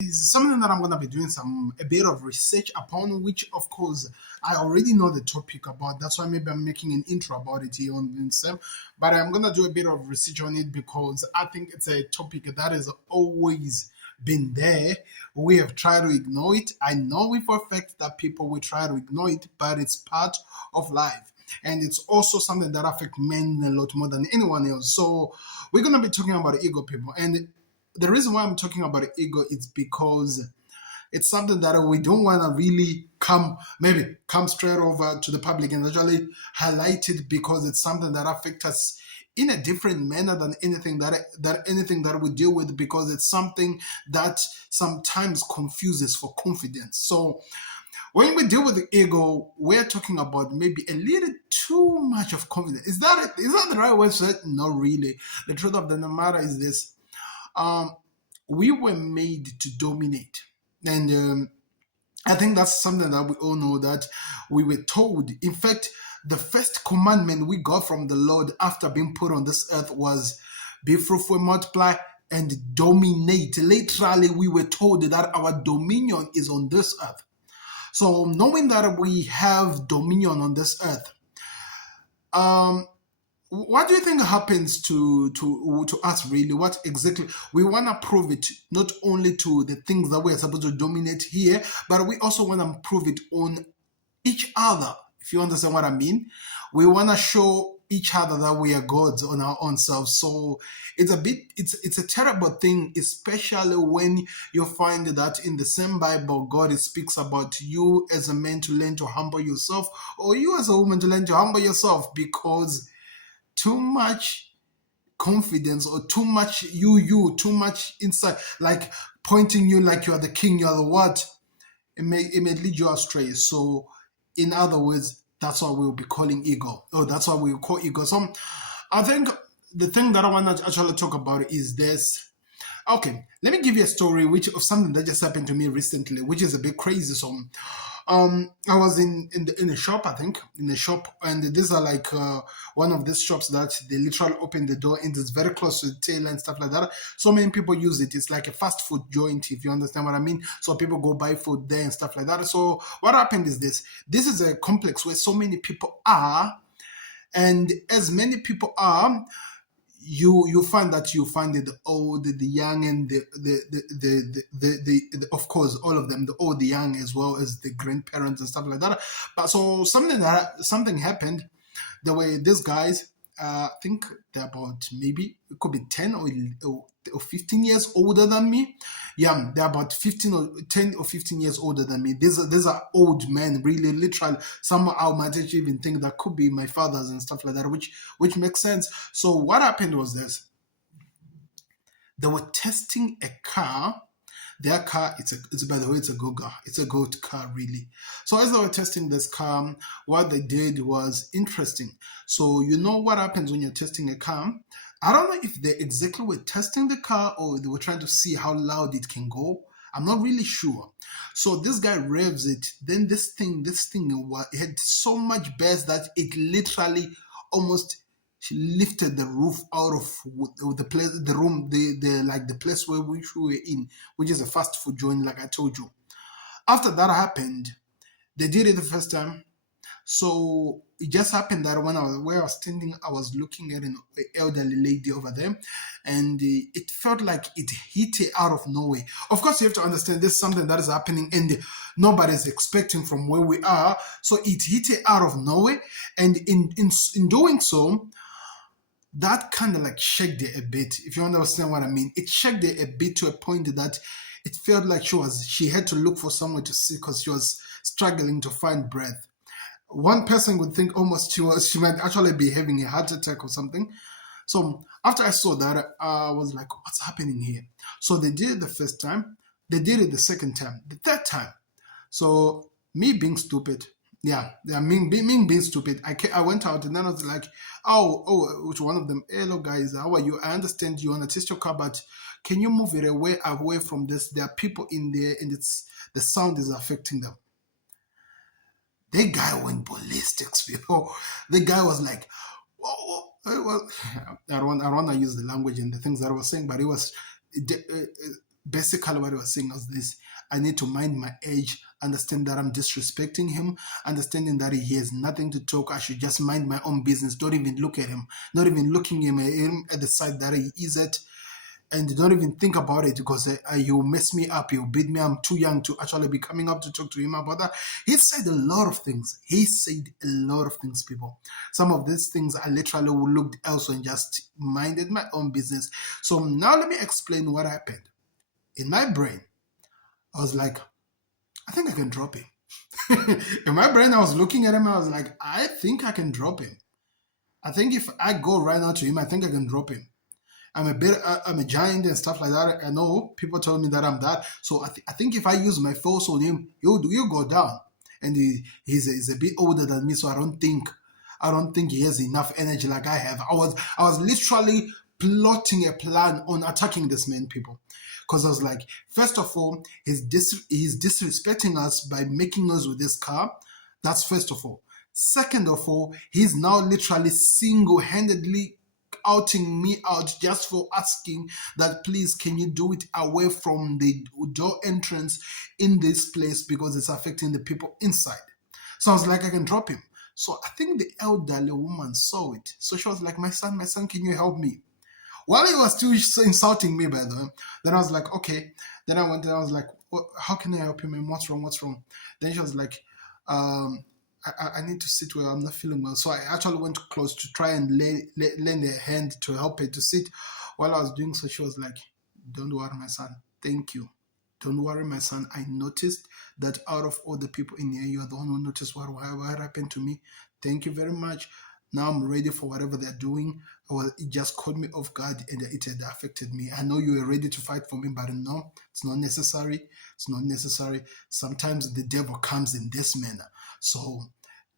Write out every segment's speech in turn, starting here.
Is something that I'm gonna be doing a bit of research upon, which of course I already know the topic about. That's why maybe I'm making an intro about it here on Vincent. But I'm gonna do a bit of research on it because I think it's a topic that has always been there. We have tried to ignore it. I know for a fact that people will try to ignore it, but it's part of life. And it's also something that affects men a lot more than anyone else. So we're gonna be talking about ego, people. And the reason why I'm talking about ego is because it's something that we don't want to really come straight over to the public and actually highlight it, because it's something that affects us in a different manner than anything that we deal with, because it's something that sometimes confuses for confidence. So when we deal with the ego, we're talking about maybe a little too much of confidence. Is that the right word? Not really. The truth of the matter is this: um, we were made to dominate. And I think that's something that we all know, that we were told. In fact, the first commandment we got from the Lord after being put on this earth was be fruitful, multiply, and dominate. Literally, we were told that our dominion is on this earth. So, knowing that we have dominion on this earth, um, what do you think happens to us really? What exactly we want to prove it, not only to the things that we are supposed to dominate here, but we also want to prove it on each other. If you understand what I mean, we want to show each other that we are gods on our own selves. So it's a terrible thing, especially when you find that in the same Bible, God speaks about you as a man to learn to humble yourself, or you as a woman to learn to humble yourself, because too much confidence or too much too much insight, like pointing you like you are the king, you are the what, it may lead you astray. So in other words, that's what we'll be calling ego, or that's what we'll call ego. So I think the thing that I want to actually talk about is this. Okay, let me give you a story which of something that just happened to me recently, which is a bit crazy. So I was in a shop, I think, in a shop, and these are like one of these shops that they literally open the door and it's very close to the tail and stuff like that. So many people use it. It's like a fast food joint, if you understand what I mean. So people go buy food there and stuff like that. So what happened is this: this is a complex where so many people are, and as many people are, you find that you find the old, the young, and the of course all of them, the old, the young, as well as the grandparents and stuff like that. But so something happened. The way these guys, I think they're about, maybe it could be 10 or 15 years older than me. Yeah, they're about 15 or 10 or 15 years older than me. These are old men, really, literally. Some I might actually even think that could be my fathers and stuff like that, which makes sense. So what happened was this: they were testing a car. Their car, it's by the way, it's a Goga. It's a goat car, really. So as they were testing this car, what they did was interesting. So you know what happens when you're testing a car? I don't know if they exactly were testing the car or they were trying to see how loud it can go. I'm not really sure. So this guy revs it. Then this thing it had so much bass that it literally almost lifted the roof out of the place, the room, the like the place where we were in, which is a fast food joint, like I told you. After that happened, they did it the first time. So it just happened that when I was standing, I was looking at an elderly lady over there, and it felt like it hit her out of nowhere. Of course, you have to understand this is something that is happening, and nobody's expecting from where we are. So it hit her out of nowhere, and in doing so, that kind of like shocked her a bit, if you understand what I mean. It shocked her a bit to a point that it felt like she had to look for somewhere to sit because she was struggling to find breath. One person would think almost she might actually be having a heart attack or something. So after I saw that, I was like, what's happening here? So they did it the first time, they did it the second time, the third time. So me being stupid, yeah, me being stupid. I went out and then I was like, which one of them? Hello guys, how are you? I understand you want to test your car, but can you move it away from this? There are people in there, and the sound is affecting them. The guy went ballistics, people. The guy was like, well, I don't want to use the language and the things that I was saying, but it was Basically, what he was saying was this: I need to mind my age, understand that I'm disrespecting him, understanding that he has nothing to talk. I should just mind my own business. Don't even look at him, not even looking him at the side that he is at, and don't even think about it because you mess me up, you beat me. I'm too young to actually be coming up to talk to him about that. He said a lot of things. He said a lot of things, people. Some of these things I literally looked elsewhere and just minded my own business. So now let me explain what happened. In my brain, I was like, I think I can drop him. In my brain, I was looking at him and I was like, I think I can drop him. I think if I go right now to him, I think I can drop him. I'm a giant and stuff like that. I know people tell me that I'm that. So I think if I use my force on him, you go down. And he's a bit older than me, so I don't think he has enough energy like I have. I was literally plotting a plan on attacking this man, people. Because I was like, first of all, he's disrespecting us by making us with this car. That's first of all. Second of all, he's now literally single-handedly outing me out just for asking that, please, can you do it away from the door entrance in this place because it's affecting the people inside. So I was like, I can drop him. So I think the elderly woman saw it. So she was like, my son, can you help me? While he was still insulting me, by the way, then I was like, okay. Then I went and I was like, how can I help him? And what's wrong? Then she was like, I need to sit where I'm not feeling well. So I actually went close to try and lend a hand to help her to sit. While I was doing so, she was like, don't worry, my son. Thank you. Don't worry, my son. I noticed that out of all the people in here, you are the one who noticed what happened to me. Thank you very much. Now I'm ready for whatever they're doing. Well, it just caught me off guard and it had affected me. I know you were ready to fight for me, but no, it's not necessary. It's not necessary. Sometimes the devil comes in this manner. So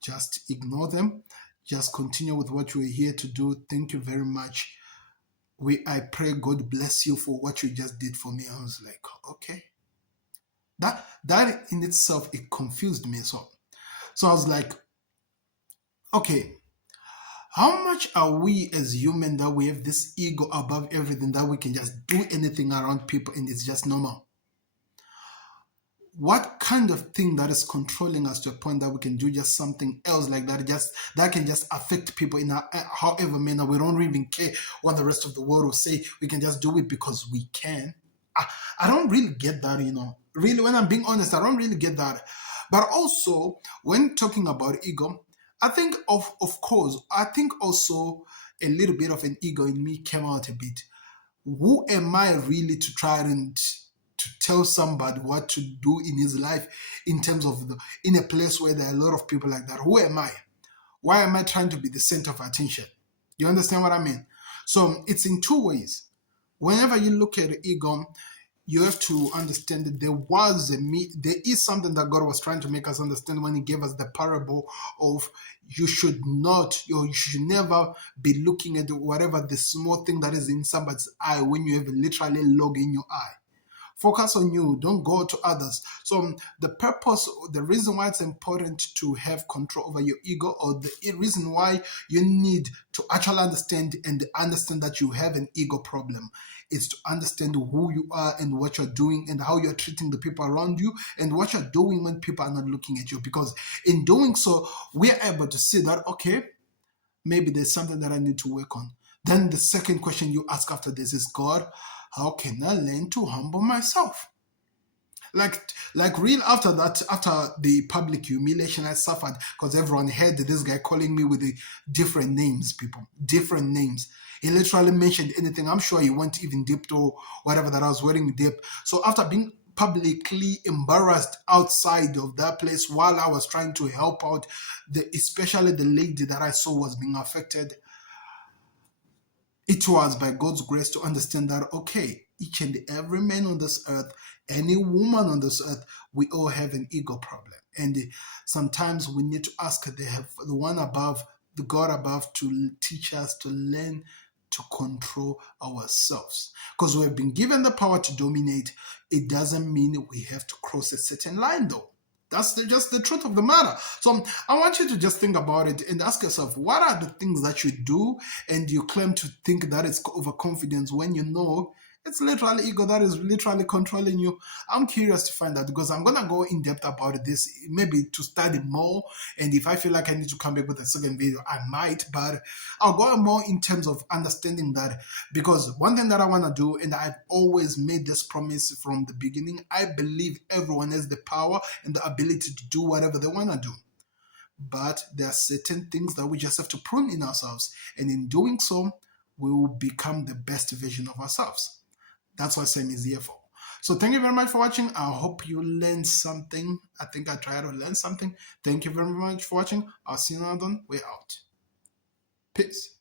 just ignore them. Just continue with what you are here to do. Thank you very much. I pray God bless you for what you just did for me. I was like, okay. That in itself, it confused me. So I was like, okay, how much are we as human that we have this ego above everything that we can just do anything around people and it's just normal? What kind of thing that is controlling us to a point that we can do just something else like that, that can just affect people in however manner? We don't even care what the rest of the world will say. We can just do it because we can. I don't really get that, Really, when I'm being honest, I don't really get that. But also, when talking about ego, I think of course, I think also a little bit of an ego in me came out a bit. Who am I really to try and to tell somebody what to do in his life in terms of in a place where there are a lot of people like that? Who am I? Why am I trying to be the center of attention? You understand what I mean? So it's in two ways. Whenever you look at the ego, you have to understand that there is something that God was trying to make us understand when he gave us the parable of you should never be looking at whatever the small thing that is in somebody's eye when you have literally a log in your eye. Focus on you. Don't go to others. So the reason why it's important to have control over your ego, or the reason why you need to actually understand that you have an ego problem, is to understand who you are and what you're doing and how you're treating the people around you and what you're doing when people are not looking at you. Because in doing so, we're able to see that, okay, maybe there's something that I need to work on. Then the second question you ask after this is, God, how can I learn to humble myself? Like real after the public humiliation I suffered, because everyone heard this guy calling me with the different names, people, different names. He literally mentioned anything. I'm sure he went even deep to whatever that I was wearing deep. So after being publicly embarrassed outside of that place while I was trying to help out, especially the lady that I saw was being affected, it was by God's grace to understand that, okay, each and every man on this earth, any woman on this earth, we all have an ego problem. And sometimes we need to ask the one above, the God above, to teach us to learn to control ourselves. Because we have been given the power to dominate. It doesn't mean we have to cross a certain line, though. That's just the truth of the matter. So I want you to just think about it and ask yourself, what are the things that you do and you claim to think that it's overconfidence when you know It's literally ego that is literally controlling you. I'm curious to find out because I'm gonna go in depth about this, maybe to study more. And if I feel like I need to come back with a second video, I might. But I'll go more in terms of understanding that, because one thing that I wanna do, and I've always made this promise from the beginning, I believe everyone has the power and the ability to do whatever they wanna do. But there are certain things that we just have to prune in ourselves, and in doing so, we will become the best version of ourselves. That's what Sam is here for. So thank you very much for watching. I hope you learned something. I think I tried to learn something. Thank you very much for watching. I'll see you another one. We're out. Peace.